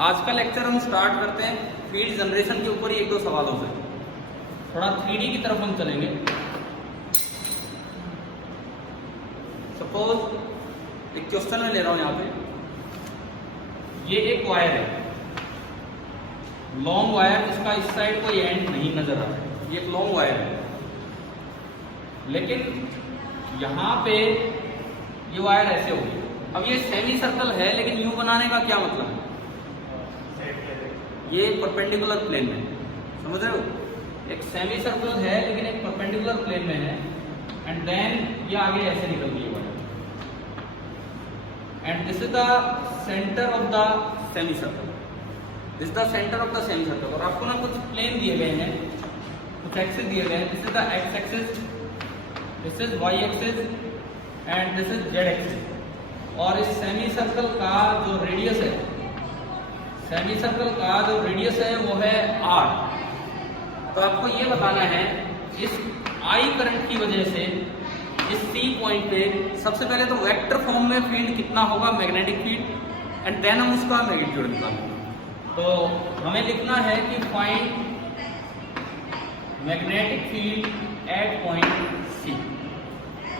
आज का लेक्चर हम स्टार्ट करते हैं फील्ड जनरेशन के ऊपर ही एक दो सवालों से। थोड़ा 3D की तरफ हम चलेंगे। सपोज एक क्वेश्चन में ले रहा हूं यहाँ पे, ये एक वायर है, लॉन्ग वायर, इसका इस साइड कोई एंड नहीं नजर आ रहा है, ये एक लॉन्ग वायर है। लेकिन यहाँ पे ये वायर ऐसे होगी। अब ये सेमी सर्कल है, लेकिन यूं बनाने का क्या मतलब है? ये परपेंडिकुलर प्लेन में, समझ रहे हो? एक सेमी सर्कल है लेकिन एक परपेंडिकुलर प्लेन में है, एंड देन ये आगे ऐसे निकल गई wire, and this is the centre of the semi circle, this is the centre of the semi circle. और आपको ना कुछ प्लेन दिए गए हैं, कुछ एक्सिस दिए गए हैं। This is the X axis, this is Y axis and this is Z axis. और इस सेमी सर्कल का जो रेडियस है, सेमी सर्कल का जो रेडियस है वो है r। तो आपको ये बताना है इस I करंट की वजह से इस C पॉइंट पे सबसे पहले तो वेक्टर फॉर्म में फील्ड कितना होगा, मैग्नेटिक फील्ड, एंड देन हम उसका मैग्नीट्यूड निकालेंगे। तो हमें लिखना है कि find magnetic field at point C,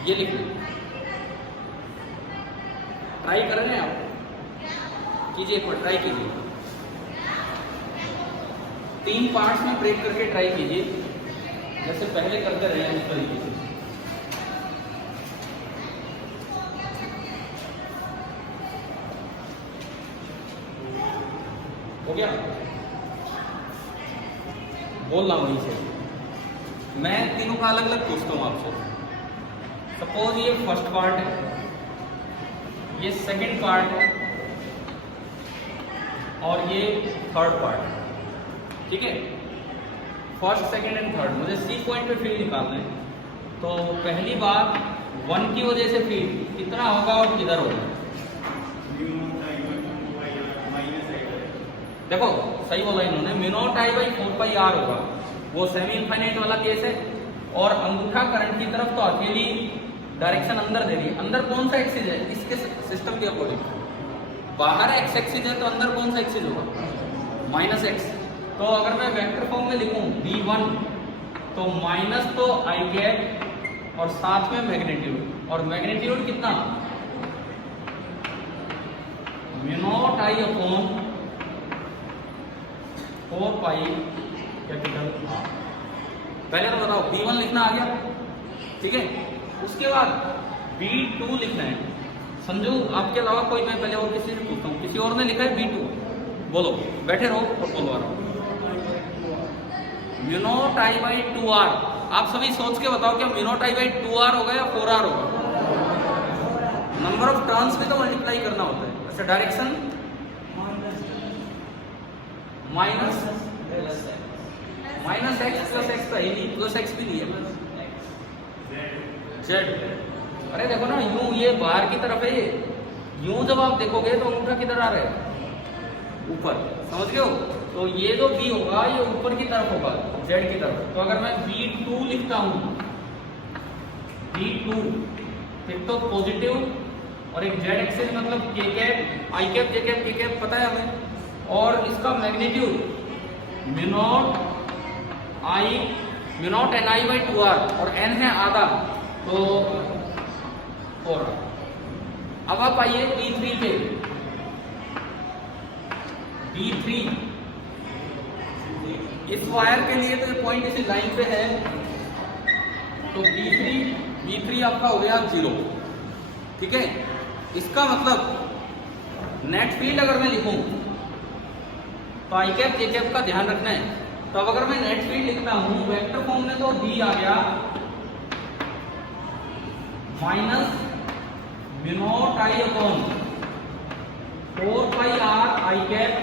ये लिख लें। ट्राई करेंगे आप, कीजिए, एक बार ट्राई कीजिए, 3 पार्ट्स में ब्रेक करके ट्राई कीजिए, जैसे पहले करते रहे हैं उस तरीके से। हो गया? बोल रहा हूं वहीं से, मैं तीनों का अलग अलग पूछता हूं आपसे। सपोज ये फर्स्ट पार्ट है, ये सेकंड पार्ट है, और ये थर्ड पार्ट है, ठीक है? First, second and third. मुझे सी पॉइंट पे फील्ड निकालना है। तो पहली बात, 1 की वजह से फील्ड कितना होगा और किधर होगा? देखो सही बोला इन्होंने, म्यू आई बाई 4πr होगा। वो सेमी इनफाइनाइट वाला केस है। और अंगूठा करंट की तरफ तो अकेली डायरेक्शन अंदर दे रही है। अंदर कौन सा एक्सिस है इसके सिस्टम के अकॉर्डिंग? बाहर एक्स एक्सिस है, तो अंदर कौन सा एक्सिस होगा? -x। तो अगर मैं वेक्टर फॉर्म में लिखूं v1, तो माइनस तो आई कैप और साथ में मैग्नीट्यूड, और मैग्नीट्यूड कितना? म्यू आई अपॉन 4π कैपिटल R। पहले तो बताओ v1 लिखना आ गया, ठीक है? उसके बाद v2 लिखना है। संजू आपके अलावा कोई, मैं पहले और किसी से पूछता हूँ, किसी और ने लिखा है v2? बोलो, बैठे रहो और बोलवा रहा हूँ। Mu I by 2r। आप सभी सोच के बताओ, क्या म्यू आई बाई 2r होगा या 4r होगा? नंबर ऑफ टर्न्स में तो मल्टीप्लाई करना होता है। अच्छा, direction minus x plus x का ही नहीं, प्लस x भी नहीं है, जेड। अरे देखो ना, यूं ये बाहर की तरफ है, ये यूं जब आप देखोगे तो अंगूठा किधर आ रहा है? ऊपर, समझ गए हो? तो ये जो b होगा ये ऊपर की तरफ होगा, z की तरफ। तो अगर मैं v2 लिखता हूं, v2 एक तो पॉजिटिव और एक z एक्सिस, मतलब k cap, i cap, j cap, k cap पता है हमें। और इसका magnitude mu not an I by 2r, और n है आधा, तो 4r। अब आप आइए b3 पे। b3 इस वायर के लिए तो ये पॉइंट इसी लाइन पे है, तो b3 आपका हो गया 0, ठीक है? इसका मतलब नेट फील्ड अगर मैं लिखूं तो आई कैप जे कैप का ध्यान रखना है। तो अब अगर मैं नेट फील्ड लिखता हूं वेक्टर फॉर्म में, तो b आ गया minus mu not I upon 4πr I cap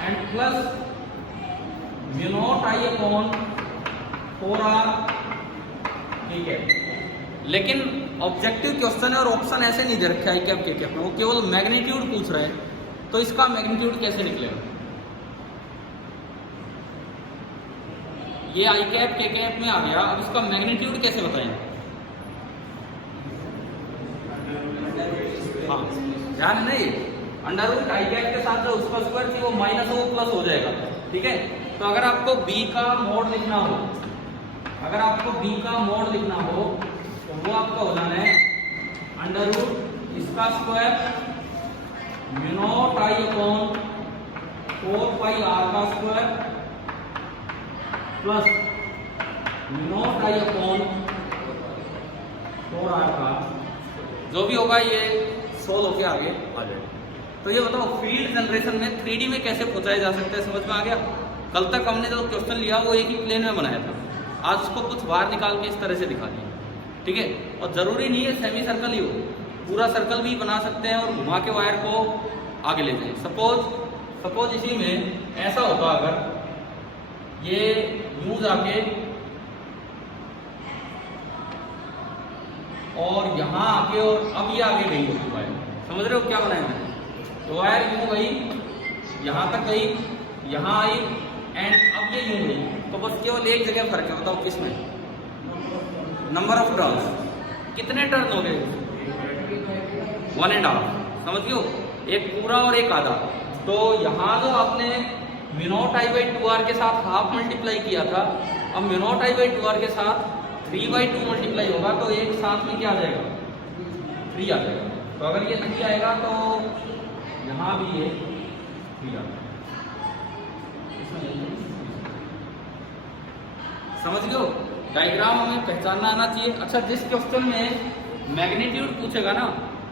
and plus mu not I upon 4r, ठीक है? लेकिन ऑब्जेक्टिव क्वेश्चन है और ऑप्शन ऐसे नहीं दे रखे आई कैप के कैप में, वो केवल मैग्नीट्यूड पूछ रहे हैं। तो इसका मैग्नीट्यूड कैसे निकलेगा? ये आई कैप के कैप में आ गया, अब इसका मैग्नीट्यूड कैसे बताएं? हाँ, ध्यान नहीं, अंडर रूट आई कैप के साथ जो उसका स्क्वायर थी वो माइनस हो, वो प्लस हो जाएगा, ठीक है। तो अगर आपको b का मोड लिखना हो, अगर आपको b का मोड लिखना हो तो वो आपका हो जाना है अंडर रूट इसका square mu not I upon 4 pi r का square plus mu not I upon 4r का, जो भी होगा ये सोल्व होके आगे आ जाएगा। तो ये बताओ फील्ड जनरेशन में 3D में कैसे पहुंचाया जा सकता है, समझ में आ गया। कल तक हमने जो क्वेश्चन लिया वो एक ही प्लेन में बनाया था, आज उसको कुछ बाहर निकाल के इस तरह से दिखा दिया, ठीक है। और जरूरी नहीं है सेमी सर्कल ही हो, पूरा सर्कल भी बना सकते हैं और घुमा के वायर को आगे ले जाएं। सपोज इसी में ऐसा होगा, अगर ये यूं जाके और यहाँ आके और अब ये आगे गई होगी वायर, समझ रहे हो क्या बनाया मैंने। तो वायर यूं गई, यहाँ तक गई, यहाँ आई एंड अब ये यूं गई, तो बस केवल एक जगह फर्क है, बताओ किसमें, नंबर ऑफ टर्न्स। कितने टर्न हो गए, 1.5, समझ गए, एक पूरा और एक आधा। तो यहाँ जो आपने mu not I by 2r के साथ हाफ मल्टीप्लाई किया था, अब mu not I by 2r के साथ 3/2 मल्टीप्लाई होगा, तो एक साथ में क्या आ जाएगा, 3 आ जाएगा। तो अगर ये 3 आएगा तो यहाँ भी ये 3 आ जाएगा, समझ लो। डायग्राम हमें पहचानना आना चाहिए। अच्छा, जिस क्वेश्चन में मैग्नीट्यूड पूछेगा ना,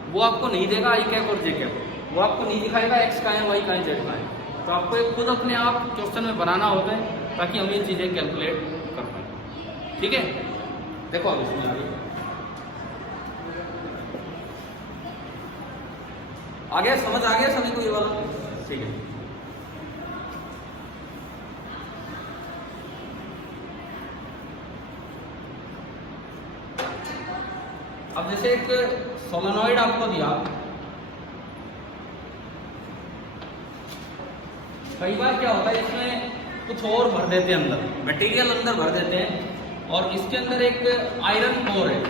वो आपको नहीं देगा आई कैप और जे कैप, वो आपको नहीं दिखाएगा एक्स का है, वाई का है, जेड का है। तो आपको एक खुद अपने आप क्वेश्चन में बनाना होता है ताकि हम ये चीज़ें कैलकुलेट कर पाए, ठीक है। देखो अब इसमें आ गया, समझ आ गया सभी को ये वाला, ठीक है। अब जैसे एक सोलेनॉइड आपको दिया, कई बार क्या होता है इसमें कुछ और भर देते हैं, अंदर मटेरियल अंदर भर देते हैं, और इसके अंदर एक आयरन कोर है,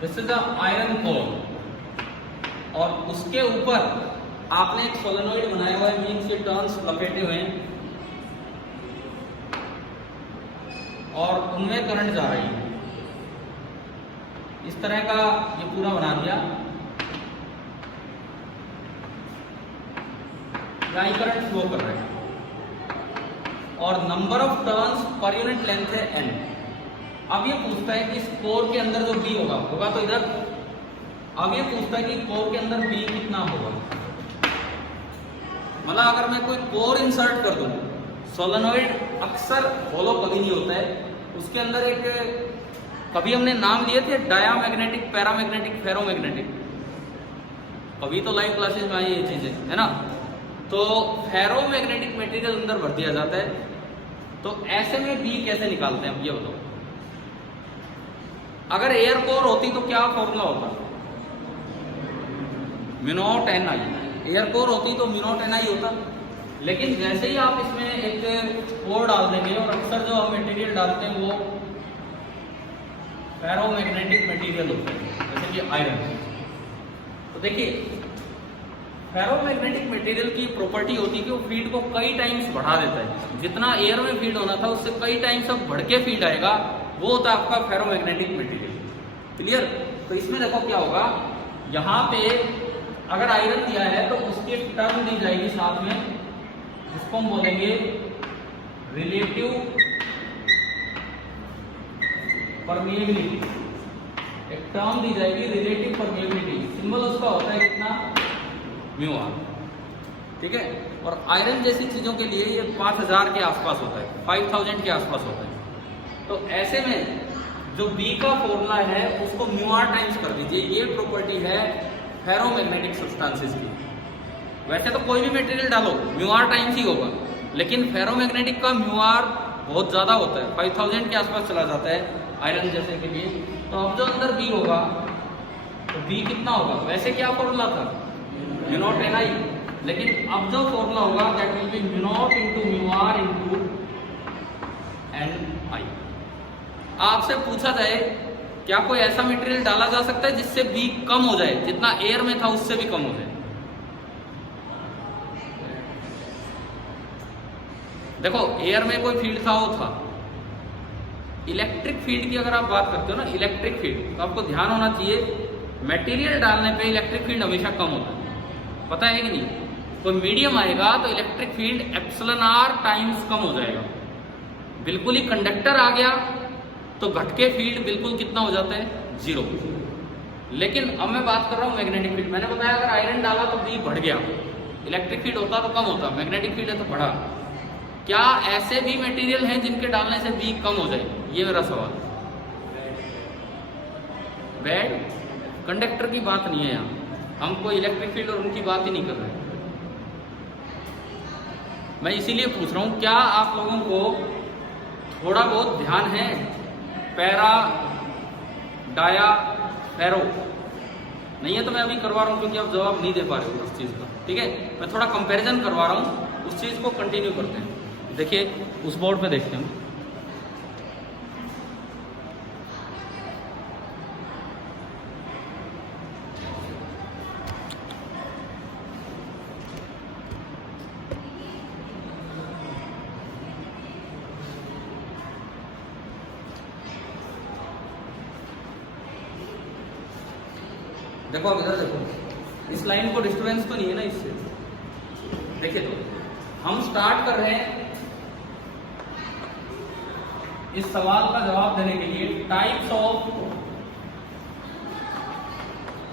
this is the iron core, और उसके ऊपर आपने एक सोलेनॉइड बनाया हुआ है, मीन्स ये टर्न्स लपेटे हुए हैं और उनमें करंट जा रही है, इस तरह का ये पूरा बना दिया, यहाँ करंट फ्लो कर रहा है, और number of turns per unit length है n। अब ये पूछता है कि इस कोर के अंदर जो B होगा तो इधर, अब ये पूछता है कि कोर के अंदर B कितना होगा। मतलब अगर मैं कोई कोर इंसर्ट कर दूं, सोलेनॉइड अक्सर होलो कभी नहीं होता है, उसके अंदर एक, कभी हमने नाम लिए थे डायामैग्नेटिक, पैरामैग्नेटिक, फेरोमैग्नेटिक, कभी तो लाइव क्लासेस में आई ये चीजें, है ना। तो फेरोमैग्नेटिक मटेरियल अंदर भर दिया जाता है, तो ऐसे में B कैसे निकालते हैं, अब ये बताओ। अगर एयर कोर होती तो क्या फॉर्मूला होता, mu not an I, air core होती तो म्यू नॉट एन आई होता। लेकिन जैसे ही आप इसमें एक कोर डाल देंगे, और अक्सर जो हम मटेरियल डालते हैं वो फेरोमैग्नेटिक मटेरियल होता है, जैसे कि आयरन। तो देखिए फेरोमैग्नेटिक मटेरियल की प्रॉपर्टी होती है कि वो फील्ड को कई टाइम्स बढ़ा देता है, जितना एयर में फील्ड होना था उससे कई टाइम्स अब बढ़ के फील्ड आएगा, वो होता है आपका फेरोमैग्नेटिक मटेरियल। क्लियर। तो इसमें देखो क्या होगा, यहाँ पे अगर आयरन दिया है तो उसकी टर्म दी जाएगी साथ में, जिसको हम बोलेंगे रिलेटिव परमिएबिलिटी, एक टर्म दी जाएगी रिलेटिव परमिएबिलिटी, सिंबल उसका होता है कितना, म्यू आर, ठीक है। और आयरन जैसी चीजों के लिए ये 5000 के आसपास होता है, 5000 के आसपास होता है। तो ऐसे में जो B का फॉर्मूला है उसको म्यू आर टाइम्स कर दीजिए, ये प्रॉपर्टी है फेरोमैग्नेटिक सब्सटेंसेस की। वैसे तो कोई भी मटेरियल डालो म्यू आर टाइम्स ही होगा, लेकिन फेरोमैग्नेटिक का म्यू आर बहुत ज्यादा होता है, 5000 के आसपास चला जाता है आयरन जैसे के लिए। तो अब जो अंदर B होगा तो B कितना होगा, वैसे क्या फॉर्मूला था, म्यू नॉट एन आई, लेकिन अब जो फॉर्मूला होगा that will be mu naught into mu R into N I. आपसे पूछा जाए क्या कोई ऐसा मटेरियल डाला जा सकता है जिससे बी कम हो जाए, जितना एयर में था उससे भी कम हो जाए? देखो एयर में कोई फील्ड था, वो था। इलेक्ट्रिक फील्ड की अगर आप बात करते हो ना, इलेक्ट्रिक फील्ड, तो आपको ध्यान होना चाहिए मटेरियल डालने पे इलेक्ट्रिक फील्ड हमेशा कम होता है, पता है कि नहीं? कोई मीडियम आएगा तो electric field epsilon R times कम हो जाएगा। बिल्कुल ही कंडक्टर आ गया तो घटके फील्ड बिल्कुल कितना हो जाता है, 0। लेकिन अब मैं बात कर रहा हूँ मैग्नेटिक फील्ड। मैंने बताया अगर आयरन डाला तो बी बढ़ गया, इलेक्ट्रिक फील्ड होता तो कम होता, मैग्नेटिक फील्ड है तो बढ़ा। क्या ऐसे भी मटेरियल हैं जिनके डालने से बी कम हो जाए? ये मेरा सवाल। बैड कंडक्टर की बात नहीं है यहाँ, हम कोई इलेक्ट्रिक फील्ड और उनकी बात ही नहीं कर रहे। मैं इसीलिए पूछ रहा हूँ, क्या आप लोगों को थोड़ा बहुत ध्यान है पैरा, डाया, फेरो? नहीं है तो मैं अभी करवा रहा हूँ क्योंकि आप जवाब नहीं दे पा रहे हो उस चीज़ का, ठीक है? मैं थोड़ा कंपैरिजन करवा रहा हूँ, उस चीज़ को कंटिन्यू करते हैं। देखिए उस बोर्ड पे देखते हैं। देखो अब इधर देखो, इस लाइन को डिस्टर्बेंस तो नहीं है ना इससे? देखिए तो हम स्टार्ट कर रहे हैं इस सवाल का जवाब देने के लिए टाइप्स ऑफ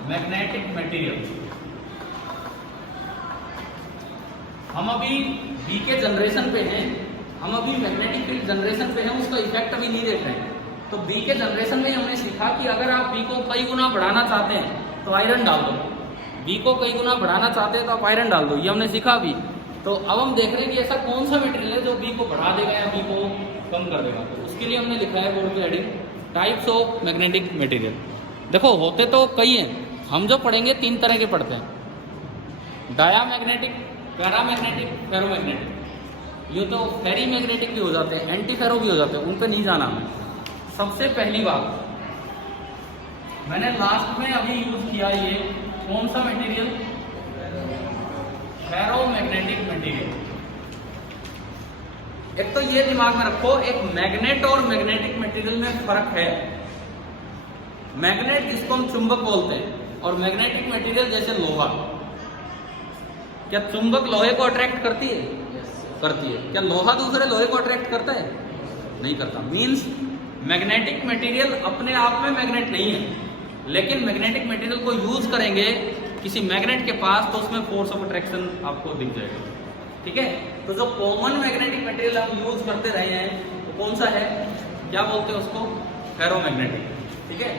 मैग्नेटिक मटेरियल। हम अभी बी के जनरेशन पे हैं, हम अभी मैग्नेटिक फील्ड जनरेशन पे हैं, उसका इफेक्ट अभी नहीं देख रहे हैं। तो बी के जनरेशन में हमने सीखा कि अगर आप बी को कई गुना बढ़ाना चाहते हैं तो आयरन डाल दो, बी को कई गुना बढ़ाना चाहते हैं तो आप आयरन डाल दो, ये हमने सीखा अभी। तो अब हम देख रहे हैं कि ऐसा कौन सा मटेरियल है जो बी को बढ़ा देगा या बी को कम कर देगा। तो उसके लिए हमने लिखा है बोर्ड पे heading types of magnetic material. देखो होते तो कई हैं, हम जो पढ़ेंगे 3 तरह के पढ़ते हैं, डाया मैग्नेटिक, पैरा मैग्नेटिक, फेरो मैग्नेटिक। यूँ तो फेरी मैग्नेटिक भी हो जाते हैं, एंटी फेरो भी हो जाते हैं, उन पर नहीं जाना हमें। सबसे पहली बात मैंने लास्ट में अभी यूज किया, ये कौन सा मटेरियल, फेरोमैग्नेटिक मटेरियल। एक तो ये दिमाग में रखो, एक मैग्नेट और मैग्नेटिक मटेरियल में फर्क है। मैग्नेट जिसको हम चुंबक बोलते हैं और मैग्नेटिक मटेरियल जैसे लोहा। क्या चुंबक लोहे को अट्रैक्ट करती है? करती है। क्या लोहा दूसरे लोहे को अट्रैक्ट करता है? नहीं करता। मींस मैग्नेटिक मटेरियल अपने आप में मैग्नेट नहीं है, लेकिन मैग्नेटिक मटेरियल को यूज करेंगे किसी मैग्नेट के पास तो उसमें फोर्स ऑफ अट्रैक्शन आपको दिख जाएगा, ठीक है? तो जो कॉमन मैग्नेटिक मटेरियल हम यूज करते रहे हैं तो कौन सा है, क्या बोलते हैं उसको, फेरोमैग्नेटिक, ठीक है?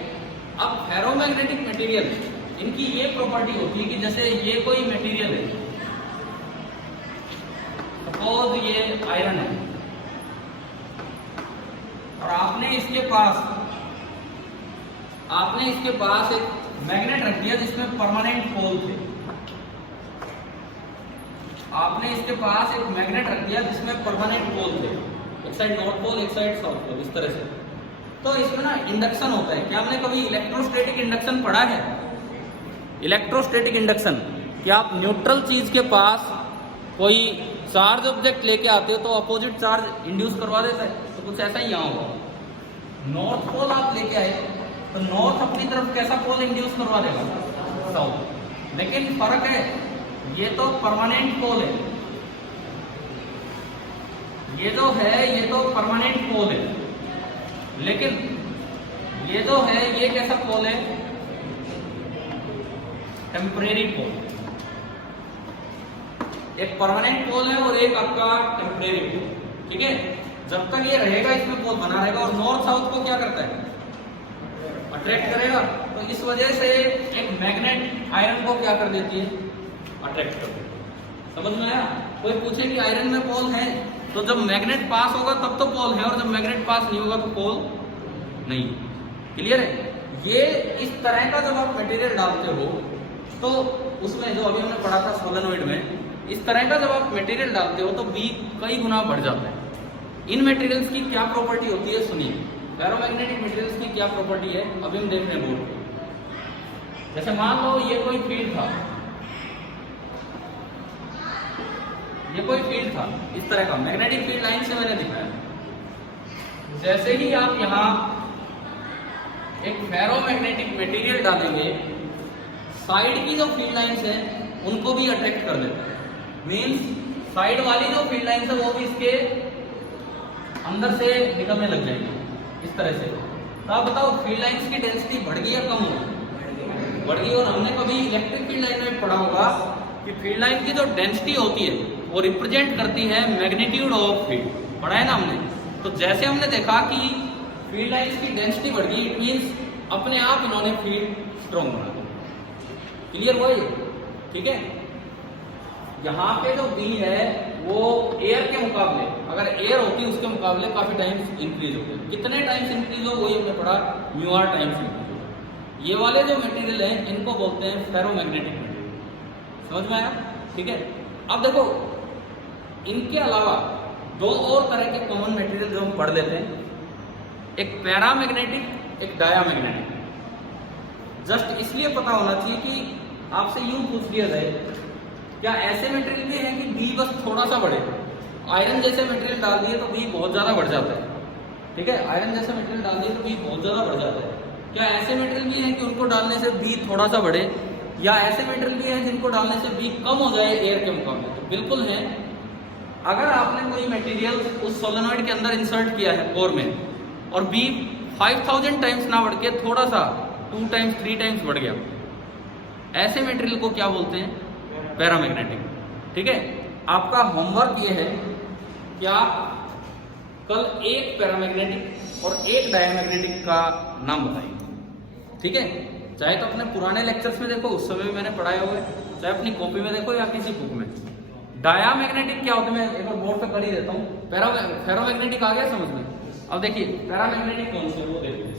अब फेरोमैग्नेटिक मटेरियल इनकी ये प्रॉपर्टी होती है कि जैसे ये कोई मटेरियल है, सपोज ये आयरन है और आपने इसके पास एक मैग्नेट रख दिया जिसमें परमानेंट पोल थे। आपने इसके पास एक मैग्नेट रख दिया जिसमें परमानेंट पोल थे, एक साइड नॉर्थ पोल, एक साइड साउथ पोल, इस तरह से। तो इसमें ना इंडक्शन होता है। क्या हमने कभी इलेक्ट्रोस्टैटिक इंडक्शन पढ़ा है? इलेक्ट्रोस्टैटिक इंडक्शन, क्या आप न्यूट्रल चीज के पास कोई चार्ज ऑब्जेक्ट लेके आते हो तो अपोजिट चार्ज इंड्यूस करवा देता है? तो कुछ ऐसा ही यहाँ होगा। नॉर्थ पोल आप लेके आए तो नॉर्थ अपनी तरफ कैसा पोल इंड्यूस करवा देगा? साउथ। लेकिन फर्क है, ये तो परमानेंट पोल है, ये जो है ये तो परमानेंट पोल है, लेकिन ये जो है ये कैसा पोल है? टेम्परेरी पोल। एक परमानेंट पोल है और एक आपका टेम्परेरी पोल, ठीक है? जब तक ये रहेगा इसमें पोल बना रहेगा। और नॉर्थ साउथ को क्या करता है? अट्रैक्ट करेगा। तो इस वजह से एक मैग्नेट आयरन को क्या कर देती है? अट्रैक्ट कर देती है। समझ में आया? कोई पूछे कि आयरन में पोल है, तो जब मैग्नेट पास होगा तब तो पोल है, और जब मैग्नेट पास नहीं होगा तो पोल नहीं। क्लियर है? ये इस तरह का जब आप मटेरियल डालते हो तो उसमें जो अभी हमने पढ़ा था सोलेनोइड में, इस तरह का जब आप मटेरियल डालते हो तो बी कई गुना बढ़ जाता है। इन मटेरियल्स की क्या प्रॉपर्टी होती है सुनिए। फेरोमैग्नेटिक मटेरियल्स की क्या प्रॉपर्टी है अभी हम देख रहे हैं बोर्ड पे। जैसे मान लो ये कोई फील्ड था, ये कोई फील्ड था इस तरह का, मैग्नेटिक फील्ड लाइन से मैंने दिखाया। जैसे ही आप यहाँ एक फेरोमैग्नेटिक मटेरियल डालेंगे, साइड की जो फील्ड लाइंस हैं उनको भी अट्रैक्ट कर देता है। मीन्स साइड वाली जो फील्ड लाइंस है वो भी इसके अंदर से निकलने लग जाएंगे इस तरह से। तो आप बताओ फील्ड लाइंस की डेंसिटी बढ़ गई या कम हो गई? बढ़ गई। और हमने कभी इलेक्ट्रिक फील्ड लाइन में पढ़ा होगा कि फील्ड लाइन की जो डेंसिटी होती है वो रिप्रेजेंट करती है मैग्नीट्यूड ऑफ फील्ड, पढ़ा है ना हमने। तो जैसे हमने देखा कि फील्ड लाइंस की डेंसिटी बढ़ गई, इट मीन्स अपने आप इन्होंने फील्ड स्ट्रॉन्ग बना दी। क्लियर हुआ ये? ठीक है। यहाँ पे जो बी है वो एयर के मुकाबले, अगर एयर होती उसके मुकाबले काफी टाइम्स इंक्रीज होते हैं। कितने टाइम्स इंक्रीज हो वही हमने पढ़ा, म्यू आर टाइम्स इंक्रीज हो। ये वाले जो मटेरियल हैं इनको बोलते हैं फेरोमैग्नेटिक मटेरियल। समझ में आया? ठीक है। अब देखो इनके अलावा दो और तरह के कॉमन मटेरियल जो हम पढ़ लेते हैं, एक पैरामैग्नेटिक, एक डायामैग्नेटिक। जस्ट इसलिए पता होना चाहिए कि आपसे यूं पूछ लिया जाए क्या ऐसे मटेरियल भी हैं कि बी बस थोड़ा सा बढ़े। आयरन जैसे मटेरियल डाल दिए तो बी बहुत ज्यादा बढ़ जाता है। ठीक है, आयरन जैसे मटेरियल डाल दिए तो बी बहुत ज्यादा बढ़ जाता है। क्या ऐसे मटेरियल भी हैं कि उनको डालने से बी थोड़ा सा बढ़े, या ऐसे मटेरियल भी हैं जिनको डालने से बी कम हो जाए एयर के मुकाबले? तो बिल्कुल है। अगर आपने कोई मटेरियल उस सोलेनॉइड के अंदर इंसर्ट किया है कोर में और बी 5000 टाइम्स ना बढ़ के थोड़ा सा 2 टाइम्स 3 टाइम्स बढ़ गया, ऐसे मटेरियल को क्या बोलते हैं? पैरामैग्नेटिक। ठीक है। आपका होमवर्क ये है कि आप कल एक पैरामैग्नेटिक और एक डायामैग्नेटिक का नाम बताइए। ठीक है। चाहे तो अपने पुराने लेक्चर्स में देखो, उस समय मैंने पढ़ाया हुआ है, चाहे अपनी कॉपी में देखो या किसी बुक में। डायामैग्नेटिक क्या होता है मैं एक बार बोर्ड पे कर ही देता हूँ। फेरोमैग्नेटिक आ गया समझ में? अब देखिए पैरामैग्नेटिक कौन से वो देखिए,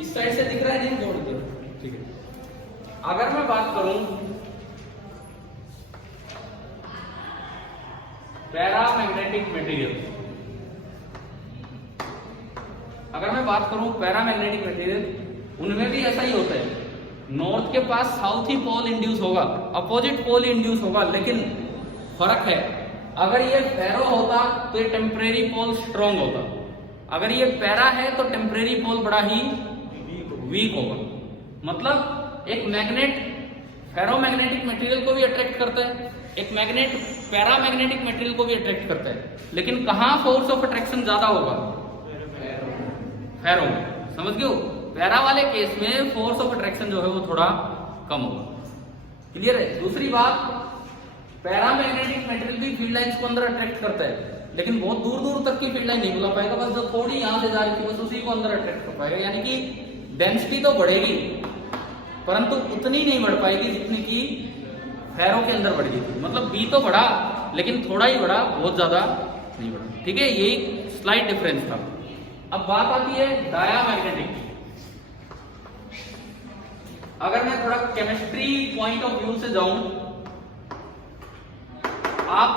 इस साइड से दिख रहा है नहीं जोड़ के। ठीक है। अगर मैं बात करूं पैरामैग्नेटिक मटेरियल, अगर मैं बात करूं पैरामैग्नेटिक मटेरियल, उनमें भी ऐसा ही होता है। नॉर्थ के पास साउथ ही पोल इंड्यूस होगा, अपोजिट पोल इंड्यूस होगा, लेकिन फर्क है। अगर ये फेरो होता तो ये टेम्परेरी पोल स्ट्रॉन्ग होता, अगर ये पैरा है तो टेम्परेरी पोल बड़ा ही वीक होगा। मतलब एक मैग्नेट फेरोमैग्नेटिक मटेरियल को भी अट्रैक्ट करता है, एक मैग्नेट पैरामैग्नेटिक मटेरियल को भी अट्रैक्ट करता है, लेकिन कहां फोर्स ऑफ अट्रैक्शन ज्यादा होगा? फेरो। समझ गए? पैरा वाले केस में फोर्स ऑफ अट्रैक्शन जो है वो थोड़ा कम होगा। क्लियर है? दूसरी बात, पैरामैग्नेटिक मटेरियल भी फील्ड लाइंस को अंदर अट्रैक्ट करता है, लेकिन बहुत दूर दूर तक की फील्ड लाइन नहीं बुला पाएगा, बस जो थोड़ी यहां से जा रही थी बस उसी को अंदर अट्रैक्ट कर पाएगा। यानी कि डेंसिटी तो बढ़ेगी परंतु उतनी नहीं बढ़ पाएगी जितनी कि फेरो के अंदर बढ़ गई थी। मतलब बी तो बढ़ा लेकिन थोड़ा ही बढ़ा, बहुत ज्यादा नहीं बढ़ा। ठीक है, यही स्लाइट डिफरेंस था। अब बात आती है डायामैग्नेटिक। अगर मैं थोड़ा केमिस्ट्री पॉइंट ऑफ व्यू से जाऊं, आप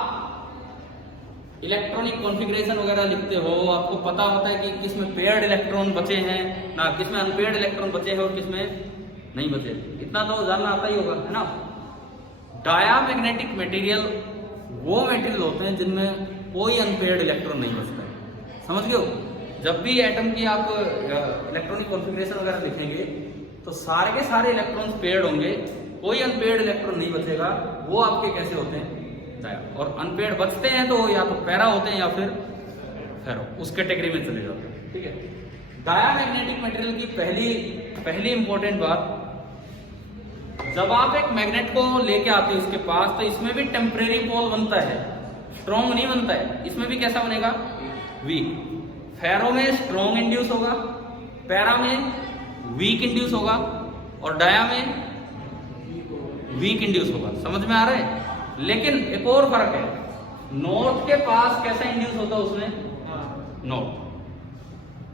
इलेक्ट्रॉनिक कॉन्फ़िगरेशन वगैरह लिखते हो, आपको पता होता है कि किसमें पेयर्ड इलेक्ट्रॉन बचे हैं ना, किसमें अनपेयर्ड इलेक्ट्रॉन बचे हैं और किसमें नहीं बचे, इतना तो जानना आता ही होगा, है ना। डायामैग्नेटिक मटेरियल वो मटेरियल होते हैं जिनमें कोई अनपेयर्ड इलेक्ट्रॉन नहीं बचता है। समझ गए हो? जब भी एटम की आप इलेक्ट्रॉनिक कॉन्फ़िगरेशन वगैरह लिखेंगे तो सारे के सारे इलेक्ट्रॉन्स पेयर्ड होंगे, कोई अनपेयर्ड इलेक्ट्रॉन नहीं बचेगा। वो आपके कैसे होते हैं? डाया। और अनपेयर्ड बचते हैं तो या तो पैरा होते हैं या फिर फेरो, उस कैटेगरी में चले जाते हैं। ठीक है। डायामैग्नेटिक मटेरियल की पहली इंपॉर्टेंट बात, जब आप एक मैग्नेट को लेके आते हो इसके पास तो इसमें भी टेम्परेरी पोल बनता है, स्ट्रॉन्ग नहीं बनता है। इसमें भी कैसा बनेगा? वीक। फेरो में स्ट्रॉन्ग इंड्यूस होगा, पैरा में वीक इंड्यूस होगा और डाया में वीक इंड्यूस होगा। समझ में आ रहा है? लेकिन एक और फर्क है, नॉर्थ के पास कैसा इंड्यूस होता है उसमें? नॉर्थ।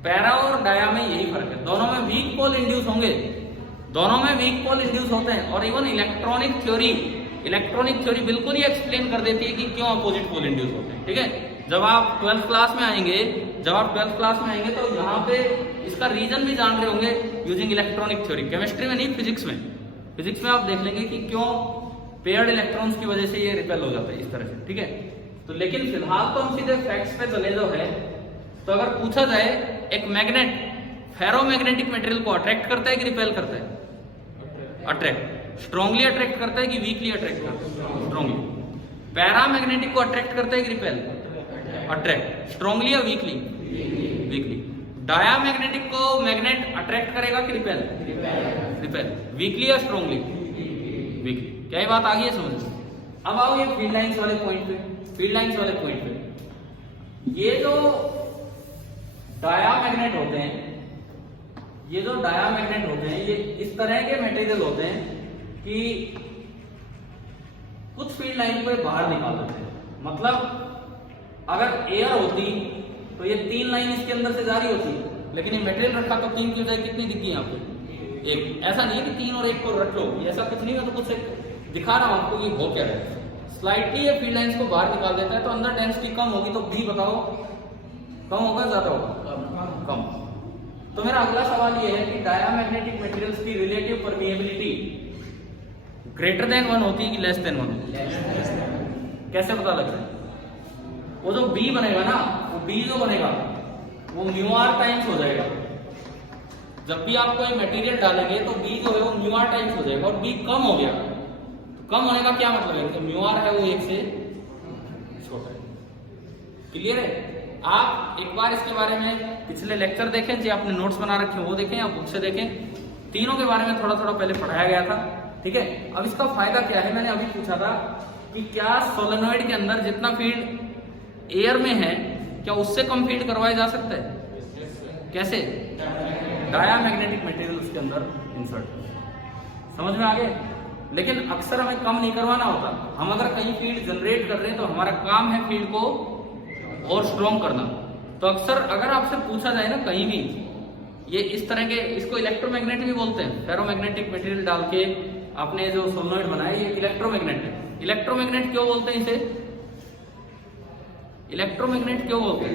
पैरा और डाया में यही फर्क है, दोनों में वीक पोल इंड्यूस होंगे, दोनों में वीक पोल इंड्यूस होते हैं। और इवन इलेक्ट्रॉनिक थ्योरी बिल्कुल ही एक्सप्लेन कर देती है कि क्यों अपोजिट पोल इंड्यूस होते हैं। ठीक है। जब आप 12th क्लास में आएंगे तो यहाँ पे इसका रीजन भी जान रहे होंगे यूजिंग इलेक्ट्रॉनिक थ्योरी। केमिस्ट्री में नहीं, फिजिक्स में। फिजिक्स में आप देख लेंगे कि क्यों पेयर्ड इलेक्ट्रॉन्स की वजह से ये रिपेल हो जाता है इस तरह से, ठीक है। तो लेकिन फिलहाल तो हम सीधे फैक्ट्स पे चले जो है। तो अगर पूछा जाए एक मैग्नेट फेरोमैग्नेटिक मटेरियल को अट्रैक्ट करता है कि रिपेल करता है? अट्रैक्ट। स्ट्रांगली अट्रैक्ट करता है कि वीकली अट्रैक्ट करता है? स्ट्रांगली। पैरामैग्नेटिक को अट्रैक्ट करता है कि रिपेल? अट्रैक्ट। स्ट्रांगली या वीकली? वीकली। डायामैग्नेटिक को मैग्नेट अट्रैक्ट करेगा कि रिपेल? रिपेल। वीकली या स्ट्रांगली? वीकली। क्या ये बात आ गई है समझ? अब आओ ये फील्ड लाइंस वाले पॉइंट पे। फील्ड लाइंस वाले पॉइंट पे ये जो डायामैग्नेट होते हैं, ये इस तरह के मटेरियल होते हैं कि कुछ फील्ड लाइन को बाहर निकाल देते हैं। मतलब अगर एयर होती तो ये 3 लाइन इसके अंदर से जारी होती, लेकिन ये मटेरियल रखा तो 3 की बजाय कितनी दिखी यहाँ पे? 1। ऐसा नहीं है कि 3 और 1 को रख लो, ऐसा कुछ नहीं है। तो कुछ दिखा रहा हूं आपको कि हो क्या रहा है। स्लाइटली ये फील्ड लाइंस को बाहर निकाल देता है, तो अंदर डेंसिटी कम होगी। तो बी बताओ, कम होगा ज्यादा होगा? कम। तो मेरा अगला सवाल ये है कि डायामैग्नेटिक मटेरियल्स की रिलेटिव परमिएबिलिटी ग्रेटर देन 1 होती है कि लेस देन 1? कैसे पता लगता है? वो जो बी बनेगा ना, वो बी जो बनेगा वो म्यू आर टाइम्स हो जाएगा। जब भी आप कोई मटेरियल डालेंगे तो बी जो है वो म्यू आर टाइम्स हो जाएगा। और बी कम हो गया, तो कम होने का क्या मतलब है? कि म्यू आर है वो 1 से छोटा है। क्लियर है? आप एक बार इसके बारे में पिछले लेक्चर देखें, जो आपने नोट्स बना रखे वो देखें या बुक से देखें। तीनों के बारे में थोड़ा थोड़ा पहले पढ़ाया गया था, ठीक है। अब इसका फायदा क्या है, मैंने अभी पूछा था कि क्या सोलेनॉइड के अंदर जितना फील्ड एयर में है, क्या उससे कम फील्ड करवाया जा सकता है? कैसे? डायामैग्नेटिक मटेरियल उसके अंदर इंसर्ट। समझ में आ गए? लेकिन अक्सर हमें कम नहीं करवाना होता। हम अगर कहीं फील्ड जनरेट कर रहे हैं तो हमारा काम है फील्ड को और स्ट्रॉन्ग करना। तो अक्सर अगर आपसे पूछा जाए ना कहीं भी, ये इस तरह के, इसको इलेक्ट्रोमैग्नेट भी बोलते हैं। फेरोमैग्नेटिक मटेरियल डाल के आपने जो सोलेनॉइड बनाया, ये इलेक्ट्रोमैग्नेट है। इलेक्ट्रोमैग्नेट क्यों बोलते हैं इसे? इलेक्ट्रोमैग्नेट क्यों बोलते हैं?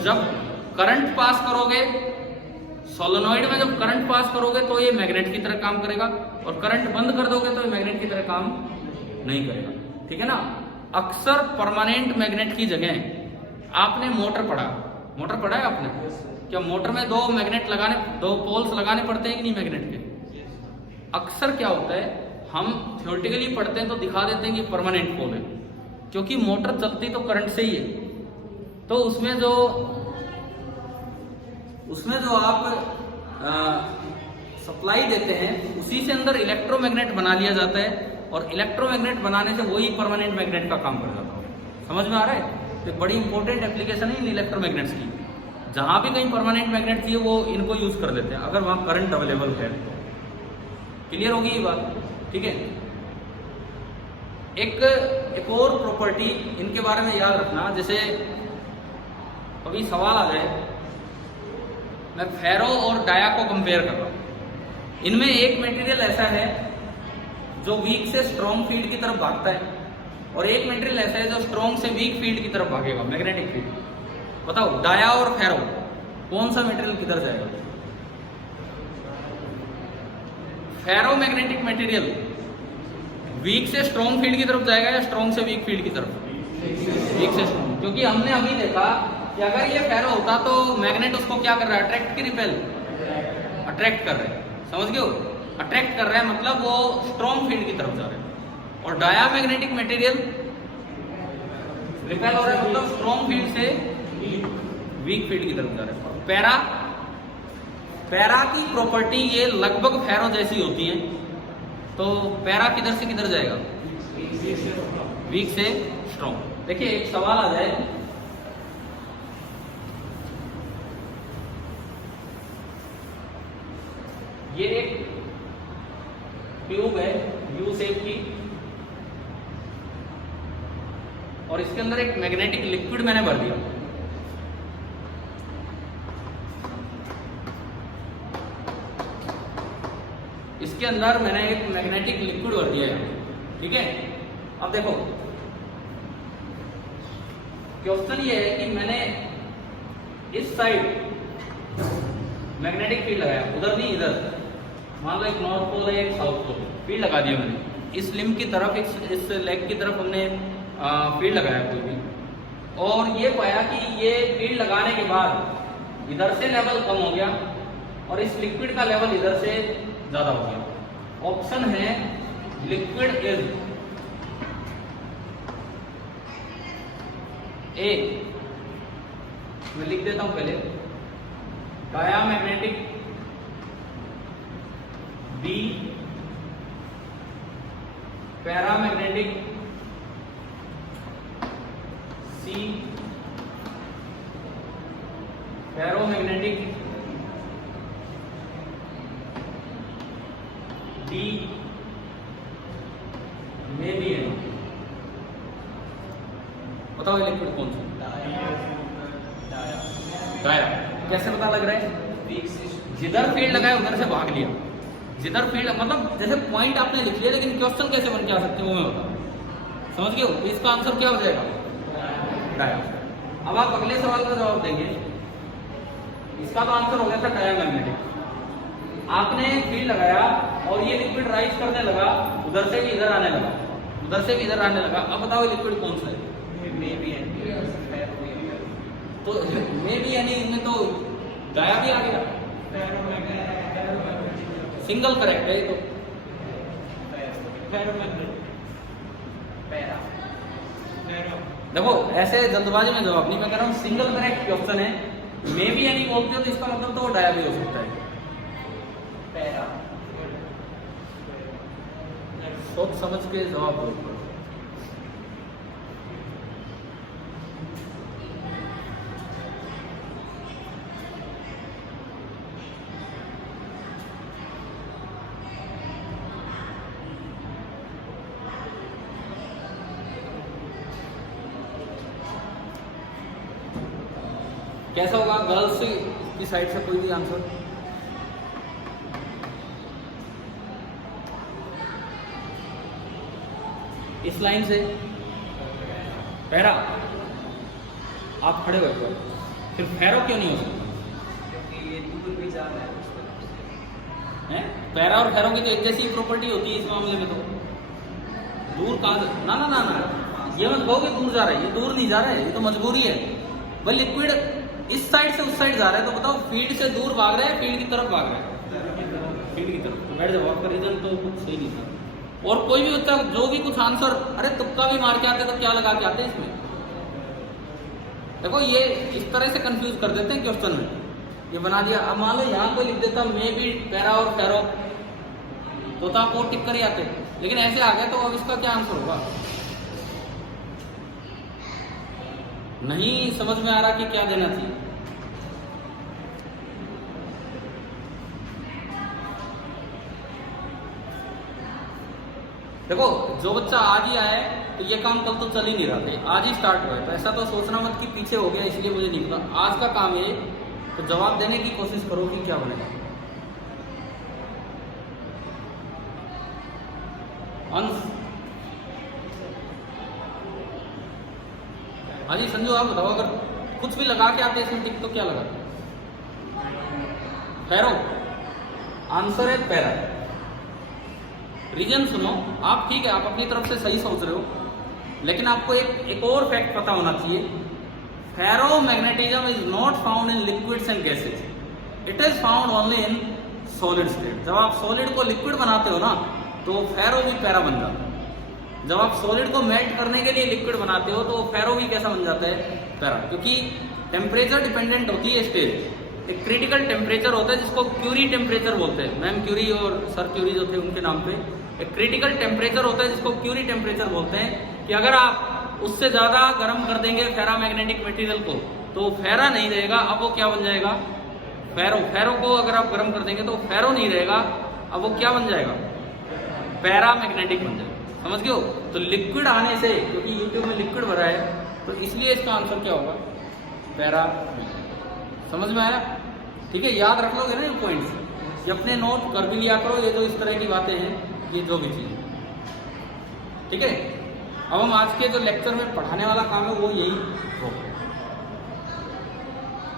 जब करंट पास करोगे सोलेनॉइड में, जब करंट पास करोगे तो ये मैग्नेट की तरह काम करेगा, और करंट बंद कर दोगे तो ये मैग्नेट की तरह काम नहीं करेगा, ठीक है ना। अक्सर परमानेंट मैग्नेट की जगह आपने मोटर पढ़ा है आपने? क्या मोटर में 2 मैग्नेट लगाने, 2 पोल्स लगाने पड़ते हैं कि नहीं मैग्नेट के? अक्सर क्या होता है, हम थ्योरेटिकली पढ़ते हैं तो दिखा देते हैं कि परमानेंट पोल है, क्योंकि मोटर चलती तो करंट से ही है। तो उसमें जो आप सप्लाई देते हैं उसी से अंदर इलेक्ट्रोमैग्नेट बना लिया जाता है, और इलेक्ट्रोमैग्नेट बनाने से वही परमानेंट मैग्नेट का काम कर जाता है। समझ में आ रहा है? तो बड़ी इंपॉर्टेंट एप्लीकेशन है इन इलेक्ट्रोमैग्नेट्स की। जहां भी कहीं परमानेंट मैग्नेट चाहिए वो इनको यूज कर लेते हैं, अगर वहां करंट अवेलेबल है। क्लियर होगी ये बात? ठीक है। एक और प्रॉपर्टी इनके बारे में याद रखना, जैसे कभी सवाल आ जाए, मैं फेरो और डाया को कंपेयर कर रहा हूं। इनमें एक मटेरियल ऐसा है जो वीक से स्ट्रॉन्ग फील्ड की तरफ भागता है, और एक मटेरियल ऐसा है जो स्ट्रॉन्ग से वीक फील्ड की तरफ भागेगा, मैग्नेटिक फील्ड। बताओ डाया और फेरो कौन सा मटेरियल किधर जाएगा? फेरो मैग्नेटिक मटेरियल वीक से स्ट्रॉन्ग फील्ड की तरफ जाएगा या स्ट्रॉन्ग से वीक फील्ड की तरफ? वीक से स्ट्रॉन्ग। क्योंकि हमने अभी देखा कि अगर ये फेरो होता तो मैग्नेट उसको क्या कर रहा है? अट्रैक्ट की रिपेल? अट्रैक्ट कर रहे हैं। समझ गए हो? अट्रैक्ट कर रहा है मतलब वो स्ट्रॉन्ग फील्ड की तरफ जा रहे हैं। और डायामैग्नेटिक मटेरियल रिपेल हो रहा है मतलब स्ट्रॉन्ग फील्ड से वीक फील्ड की तरफ जा रहे हैं। पैरा की प्रॉपर्टी ये लगभग फेरो जैसी होती है। तो पैरा किधर से किधर जाएगा? वीक से स्ट्रॉन्ग। देखिए एक सवाल आ जाए, ये एक ट्यूब है यू शेप की, और इसके अंदर एक मैग्नेटिक लिक्विड मैंने भर दिया। इसके अंदर मैंने एक मैग्नेटिक लिक्विड भर दिया है, ठीक है। अब देखो क्वेश्चन ये है कि मैंने इस साइड मैग्नेटिक फील्ड लगाया, उधर नहीं इधर, मान लो एक नॉर्थ पोल है एक साउथ पोल, फील्ड लगा दिया मैंने इस लिम्ब की तरफ, इस लेग की तरफ हमने फील्ड लगाया कोई भी, और ये पाया कि ये फील्ड लगाने के बाद इधर से लेवल कम हो गया और इस लिक्विड का लेवल इधर से ज्यादा हो गया। ऑप्शन है लिक्विड इज ए, मैं लिख देता हूं पहले, diamagnetic, B paramagnetic, C ferromagnetic, D may be है। बताओ ये लिक्विड कौन सा? डाया। कैसे पता लग रहा है? जिधर फील्ड लगाया उधर से भाग लिया, जिधर फील्ड मतलब जैसे पॉइंट आपने लिख लिया, लेकिन क्वेश्चन कैसे बन के आ सकते हो मैं बता, समझ गए हो? तो इसका आंसर क्या हो जाएगा? डाया। अब आप अगले सवाल का जवाब देंगे, इसका तो आंसर हो गया था डायामैग्नेटिक। आपने फील्ड लगाया और ये लिक्विड राइज करने लगा, उधर से भी इधर आने लगा, उधर से भी इधर आने लगा। अब बताओ ये लिक्विड कौन सा है? तो मे बी यानी इनमें तो डाया भी आ गया, सिंगल करेक्ट है ये तो। देखो ऐसे जल्दबाजी में जवाब नहीं, मैं कह रहा हूँ सिंगल करेक्ट ऑप्शन है। मे बी यानी बोलते हो तो इसका मतलब तो डाया भी हो सकता है। सोच समझ के जवाब दो। कैसा होगा? गर्ल्स की साइड से कोई भी आंसर? इस लाइन से पैरा, आप खड़े हो तो फिर फेरो क्यों नहीं हो सकता? ये दूर भी जा रहा है। पैरा और फेरो की तो एक जैसी प्रॉपर्टी होती है इस मामले में। तो दूर कहां से? ना ना ना ना, ये मत कहो कि दूर जा रहा है, ये दूर नहीं जा रहा है, ये तो मजबूरी है भाई। लिक्विड इस साइड से उस साइड जा रहा है, तो बताओ फील्ड से दूर भाग रहा है, फील्ड की तरफ भाग रहा है, फील्ड की तरफ। बैठ जाओ, आपका रीजन तो कुछ सही नहीं था। और कोई भी होता है जो भी कुछ आंसर, अरे तुक्का भी मार के आते तो क्या लगा के आते इसमें? देखो ये इस तरह से कंफ्यूज कर देते हैं क्वेश्चन में, ये बना दिया। अब मान लो यहाँ कोई लिख देता मे बी पैरा और फेरो, तो आप वो टिक कर ही आते, लेकिन ऐसे आ गया तो अब इसका क्या आंसर होगा? नहीं समझ में आ रहा कि क्या देना चाहिए। देखो जो बच्चा आज ही आया है तो ये काम कल तो चल ही नहीं रहा था, आज ही स्टार्ट हुआ है, तो ऐसा तो सोचना मत कि पीछे हो गया इसलिए मुझे नहीं पता। आज का काम है, तो जवाब देने की कोशिश करो कि क्या बनेगा। अंश, हाँ जी संजू आप बताओ, अगर कुछ भी लगा के आते इसमें टिक तो क्या लगा? पैरो। आंसर है पैरा। रीजन सुनो आप, ठीक है आप अपनी तरफ से सही सोच रहे हो, लेकिन आपको एक और फैक्ट पता होना चाहिए। Ferromagnetism is not found in liquids and gases, it is found only in solid state. जब आप सॉलिड को लिक्विड बनाते हो ना, तो फेरो भी पैरा बन जाता है। जब आप सॉलिड को मेल्ट करने के लिए लिक्विड बनाते हो, तो फेरो भी कैसा बन जाता है? पैरा। क्योंकि टेम्परेचर डिपेंडेंट होती है स्टेज। एक क्रिटिकल टेम्परेचर होता है जिसको क्यूरी टेम्परेचर बोलते हैं। मैम क्यूरी और सर क्यूरी जो थे उनके नाम पे एक क्रिटिकल टेम्परेचर होता है जिसको क्यूरी टेम्परेचर बोलते हैं, कि अगर आप उससे ज्यादा गर्म कर देंगे फेरामैग्नेटिक मटेरियल को तो फेरा नहीं रहेगा, अब वो क्या बन जाएगा? फेरो। फेरो को अगर आप गर्म कर देंगे तो फेरो नहीं रहेगा, अब वो क्या बन जाएगा? पैरामैग्नेटिक बन जाएगा। समझ गए हो? तो लिक्विड आने से, क्योंकि यूट्यूब में लिक्विड भरा है, तो इसलिए इसका आंसर क्या होगा? पैरा। समझ में आया? ठीक है, याद रख लोगे ना ये पॉइंट्स, ये अपने नोट कर भी लिया करो। ये जो इस तरह की बातें हैं, ये जो भी चीज, ठीक है। अब हम आज के जो लेक्चर में पढ़ाने वाला काम है वो यही होगा।